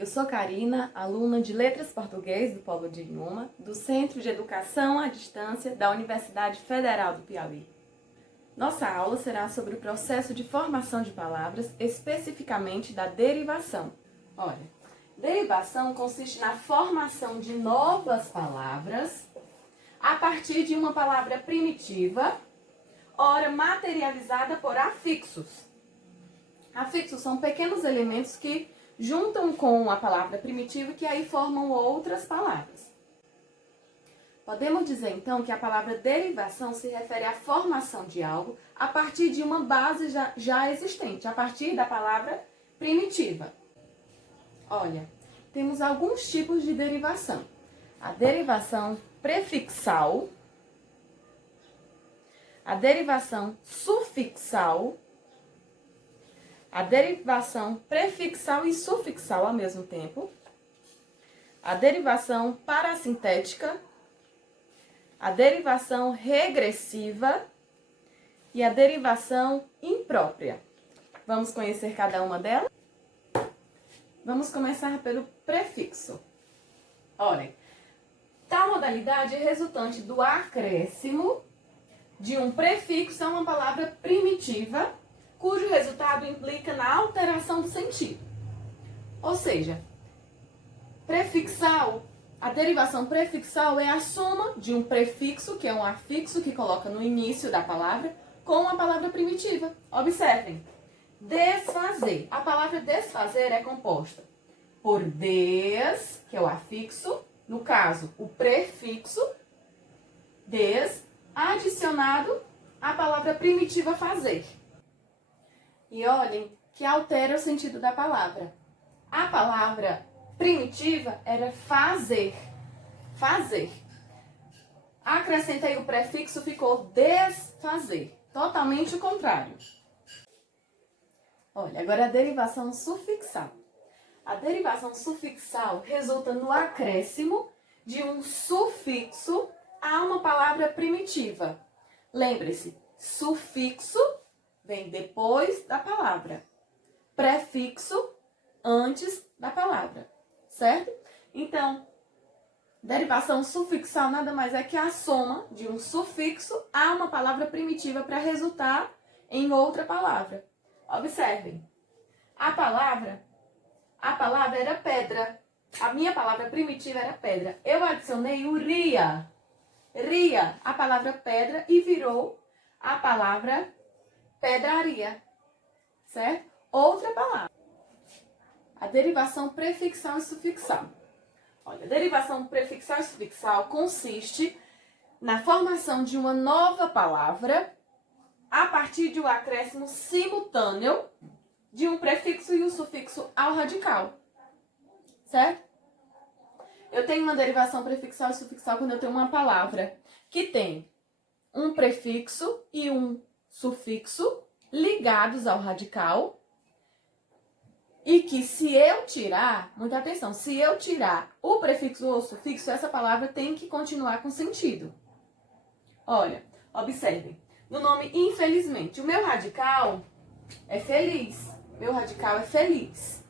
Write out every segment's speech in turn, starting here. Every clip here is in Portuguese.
Eu sou Karina, aluna de Letras Português do Polo de Inhuma, do Centro de Educação à Distância da Universidade Federal do Piauí. Nossa aula será sobre o processo de formação de palavras, especificamente da derivação. Olha, derivação consiste na formação de novas palavras a partir de uma palavra primitiva, ora materializada por afixos. Afixos são pequenos elementos que juntam com a palavra primitiva que aí formam outras palavras. Podemos dizer então que a palavra derivação se refere à formação de algo a partir de uma base já existente, a partir da palavra primitiva. Olha, temos alguns tipos de derivação. A derivação prefixal, a derivação sufixal, a derivação prefixal e sufixal ao mesmo tempo, a derivação parasintética, a derivação regressiva e a derivação imprópria. Vamos conhecer cada uma delas? Vamos começar pelo prefixo. Olhem, tal modalidade é resultante do acréscimo de um prefixo a uma palavra primitiva, cujo resultado implica na alteração do sentido. Ou seja, prefixal, a derivação prefixal é a soma de um prefixo, que é um afixo que coloca no início da palavra, com a palavra primitiva. Observem, desfazer. A palavra desfazer é composta por des, que é o afixo, no caso, o prefixo, des, adicionado à palavra primitiva fazer. E olhem que altera o sentido da palavra. A palavra primitiva era fazer. Fazer. Acrescentei o prefixo, ficou desfazer. Totalmente o contrário. Olha, agora a derivação sufixal. A derivação sufixal resulta no acréscimo de um sufixo a uma palavra primitiva. Lembre-se, sufixo vem depois da palavra, prefixo antes da palavra, certo? Então, derivação sufixal nada mais é que a soma de um sufixo a uma palavra primitiva para resultar em outra palavra. Observem, a palavra era pedra, a minha palavra primitiva era pedra. Eu adicionei o ria, a palavra pedra, e virou a palavra pedraria, certo? Outra palavra. A derivação prefixal e sufixal. Olha, a derivação prefixal e sufixal consiste na formação de uma nova palavra a partir de um acréscimo simultâneo de um prefixo e um sufixo ao radical, certo? Eu tenho uma derivação prefixal e sufixal quando eu tenho uma palavra que tem um prefixo e um sufixo ligados ao radical e que se eu tirar, muita atenção, se eu tirar o prefixo ou o sufixo, essa palavra tem que continuar com sentido. Olha, observem, no nome infelizmente, o meu radical é feliz, meu radical é feliz.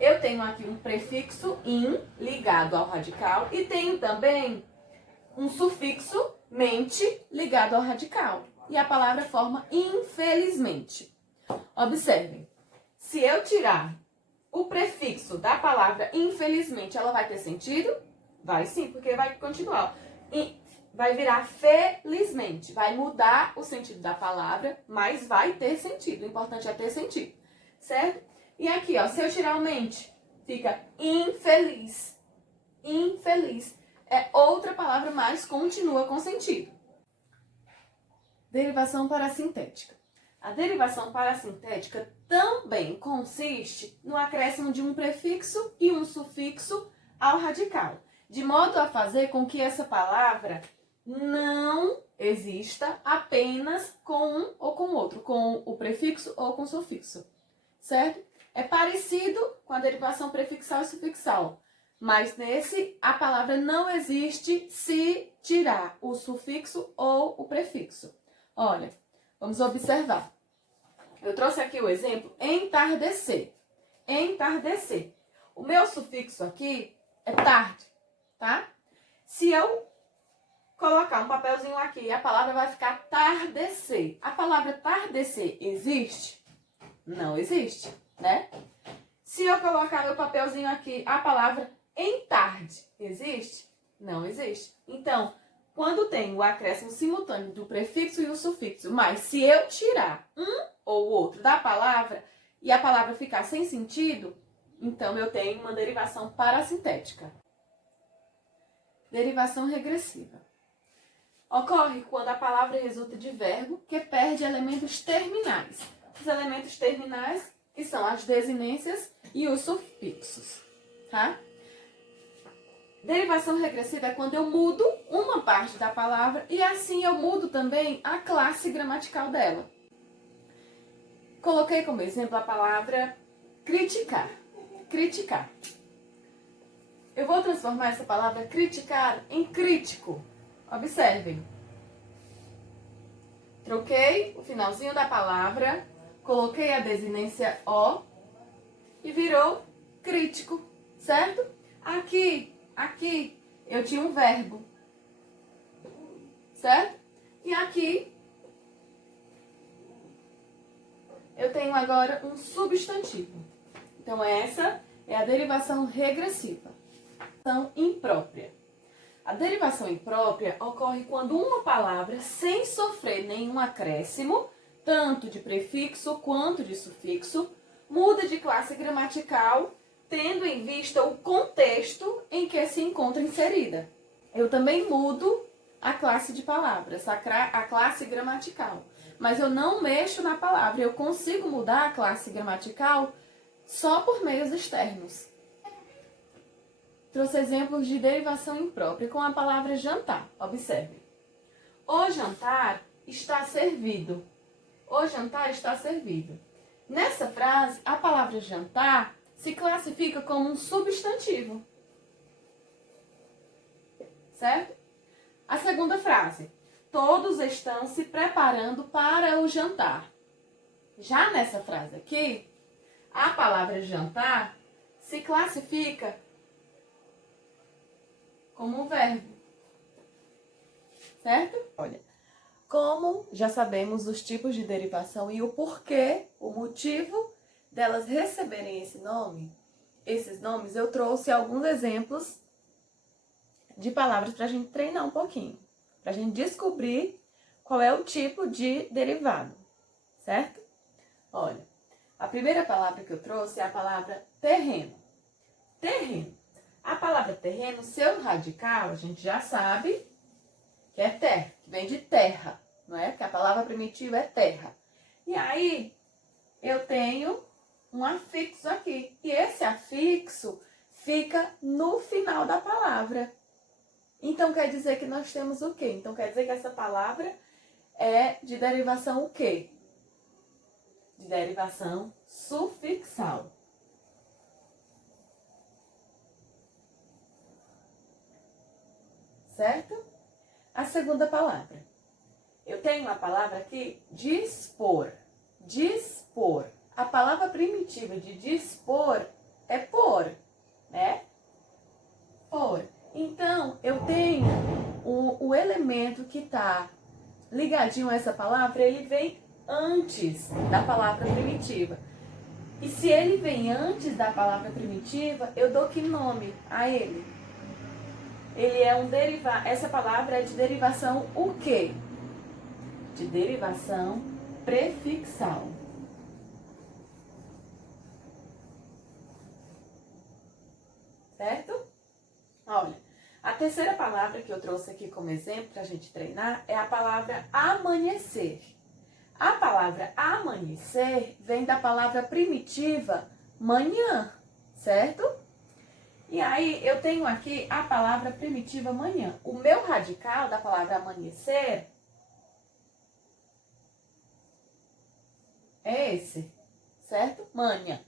Eu tenho aqui um prefixo in ligado ao radical e tenho também um sufixo mente ligado ao radical. E a palavra forma infelizmente. Observem, se eu tirar o prefixo da palavra infelizmente, ela vai ter sentido? Vai sim, porque vai continuar. E vai virar felizmente, vai mudar o sentido da palavra, mas vai ter sentido. O importante é ter sentido, certo? E aqui, ó, se eu tirar o mente, fica infeliz. Infeliz. É outra palavra, mas continua com sentido. Derivação parasintética. A derivação parasintética também consiste no acréscimo de um prefixo e um sufixo ao radical, de modo a fazer com que essa palavra não exista apenas com um ou com outro, com o prefixo ou com o sufixo, certo? É parecido com a derivação prefixal e sufixal, mas nesse a palavra não existe se tirar o sufixo ou o prefixo. Olha, vamos observar. Eu trouxe aqui o exemplo entardecer. Entardecer. O meu sufixo aqui é tarde, tá? Se eu colocar um papelzinho aqui, a palavra vai ficar tardecer. A palavra tardecer existe? Não existe, né? Se eu colocar meu papelzinho aqui, a palavra em tarde existe? Não existe. Então, quando tem o acréscimo simultâneo do prefixo e o sufixo, mas se eu tirar um ou outro da palavra e a palavra ficar sem sentido, então eu tenho uma derivação parasintética. Derivação regressiva. Ocorre quando a palavra resulta de verbo que perde elementos terminais. Os elementos terminais, que são as desinências e os sufixos, tá? Derivação regressiva é quando eu mudo uma parte da palavra e assim eu mudo também a classe gramatical dela. Coloquei como exemplo a palavra criticar. Criticar. Eu vou transformar essa palavra criticar em crítico. Observem. Troquei o finalzinho da palavra, coloquei a desinência O e virou crítico, certo? Aqui eu tinha um verbo, certo? E aqui eu tenho agora um substantivo. Então essa é a derivação regressiva. Derivação imprópria. A derivação imprópria ocorre quando uma palavra, sem sofrer nenhum acréscimo, tanto de prefixo quanto de sufixo, muda de classe gramatical, tendo em vista o contexto em que se encontra inserida. Eu também mudo a classe de palavras, a classe gramatical. Mas eu não mexo na palavra, eu consigo mudar a classe gramatical só por meios externos. Trouxe exemplos de derivação imprópria com a palavra jantar. Observe. O jantar está servido. O jantar está servido. Nessa frase, a palavra jantar se classifica como um substantivo. Certo? A segunda frase. Todos estão se preparando para o jantar. Já nessa frase aqui, a palavra jantar se classifica como um verbo. Certo? Olha, como já sabemos os tipos de derivação e o porquê, o motivo delas receberem esses nomes, eu trouxe alguns exemplos de palavras para a gente treinar um pouquinho, para a gente descobrir qual é o tipo de derivado, certo? Olha, a primeira palavra que eu trouxe é a palavra terreno. Terreno. A palavra terreno, seu radical, a gente já sabe que é terra, que vem de terra, não é? Porque a palavra primitiva é terra. E aí, eu tenho um afixo aqui. E esse afixo fica no final da palavra. Então, quer dizer que nós temos o quê? Então, quer dizer que essa palavra é de derivação o quê? De derivação sufixal. Certo? A segunda palavra. Eu tenho a palavra aqui, dispor. Dispor. A palavra primitiva de dispor é pôr, né? Pôr. Então, eu tenho o elemento que está ligadinho a essa palavra, ele vem antes da palavra primitiva. E se ele vem antes da palavra primitiva, eu dou que nome a ele? Ele é um derivado. Essa palavra é de derivação o quê? De derivação prefixal. Certo? Olha, a terceira palavra que eu trouxe aqui como exemplo para a gente treinar é a palavra amanhecer. A palavra amanhecer vem da palavra primitiva manhã, certo? E aí, eu tenho aqui a palavra primitiva manhã. O meu radical da palavra amanhecer é esse, certo? Manhã.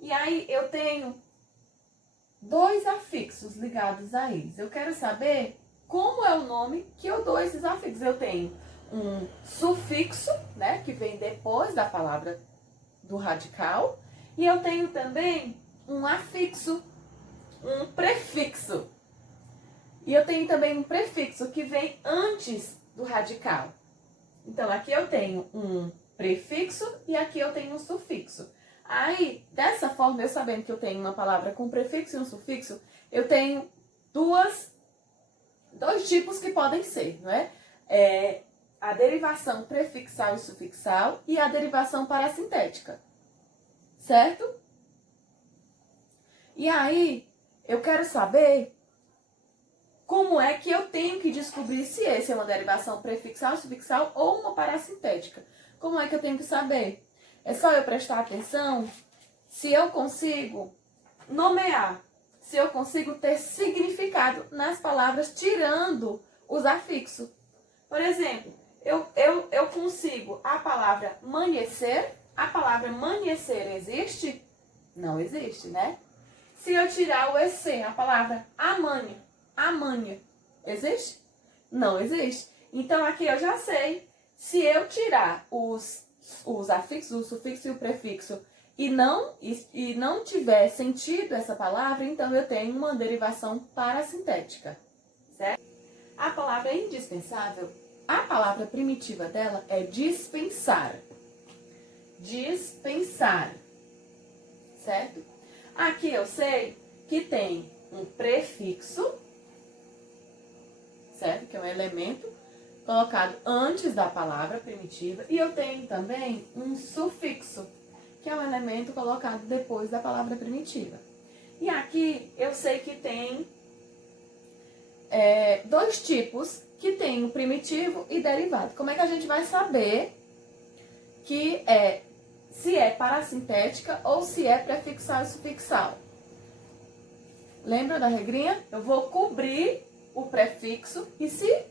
E aí, eu tenho dois afixos ligados a eles. Eu quero saber como é o nome que eu dou a esses afixos. Eu tenho um sufixo, né, que vem depois da palavra do radical. E eu tenho também um afixo, um prefixo. E eu tenho também um prefixo que vem antes do radical. Então, aqui eu tenho um prefixo e aqui eu tenho um sufixo. Aí, dessa forma, eu sabendo que eu tenho uma palavra com prefixo e um sufixo, eu tenho dois tipos que podem ser, não é? A derivação prefixal e sufixal e a derivação parassintética, certo? E aí, eu quero saber como é que eu tenho que descobrir se esse é uma derivação prefixal, sufixal ou uma parassintética. Como é que eu tenho que saber? É só eu prestar atenção se eu consigo nomear, se eu consigo ter significado nas palavras tirando os afixos. Por exemplo, eu consigo a palavra amanhecer. A palavra amanhecer existe? Não existe, né? Se eu tirar o EC, a palavra amanhã, existe? Não existe. Então, aqui eu já sei. Se eu tirar os afixos, o sufixo e o prefixo e não tiver sentido essa palavra, então eu tenho uma derivação parassintética, certo? A palavra é indispensável, a palavra primitiva dela é dispensar. Dispensar, certo? Aqui eu sei que tem um prefixo, certo? Que é um elemento colocado antes da palavra primitiva. E eu tenho também um sufixo, que é um elemento colocado depois da palavra primitiva. E aqui eu sei que tem dois tipos, que tem o primitivo e derivado. Como é que a gente vai saber que se é parassintética ou se é prefixal e sufixal? Lembra da regrinha? Eu vou cobrir o prefixo e se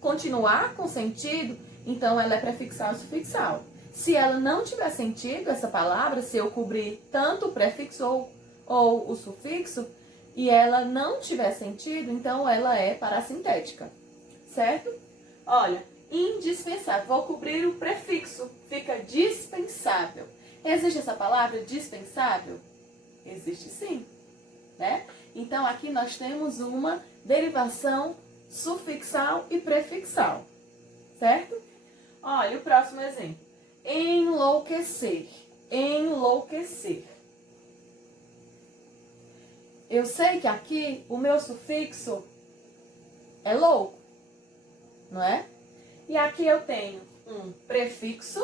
continuar com sentido, então ela é prefixal e sufixal. Se ela não tiver sentido, essa palavra, se eu cobrir tanto o prefixo ou o sufixo, e ela não tiver sentido, então ela é parassintética, certo? Olha, indispensável, vou cobrir o prefixo, fica dispensável. Existe essa palavra dispensável? Existe sim, né? Então aqui nós temos uma derivação sufixal e prefixal, certo? Olha o próximo exemplo. Enlouquecer. Enlouquecer. Eu sei que aqui o meu sufixo é louco, não é? E aqui eu tenho um prefixo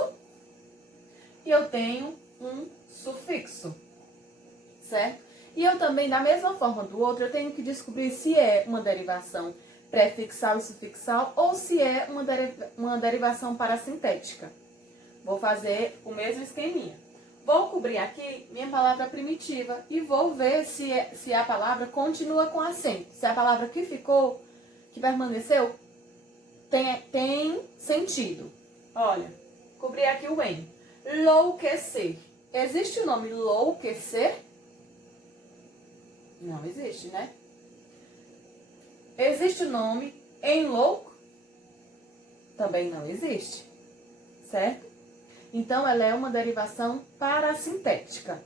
e eu tenho um sufixo, certo? E eu também, da mesma forma do outro, eu tenho que descobrir se é uma derivação prefixal e sufixal ou se é uma derivação parassintética. Vou fazer o mesmo esqueminha. Vou cobrir aqui minha palavra primitiva e vou ver se a palavra continua com acento. Se a palavra que ficou, que permaneceu, tem sentido. Olha, cobri aqui o em. Louquecer. Existe o nome louquecer? Não existe, né? Existe o nome enlouco? Também não existe, certo? Então, ela é uma derivação parassintética.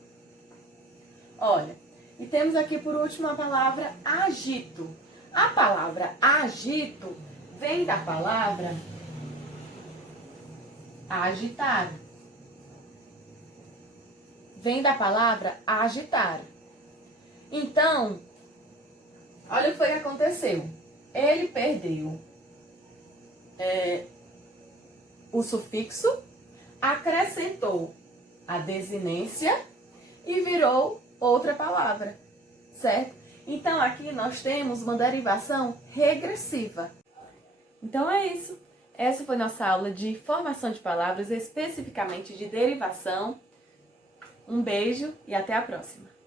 Olha, e temos aqui por último a palavra agito. A palavra agito vem da palavra agitar. Vem da palavra agitar. Então, olha o que foi que aconteceu. Ele perdeu o sufixo, acrescentou a desinência e virou outra palavra, certo? Então, aqui nós temos uma derivação regressiva. Então, é isso. Essa foi nossa aula de formação de palavras, especificamente de derivação. Um beijo e até a próxima.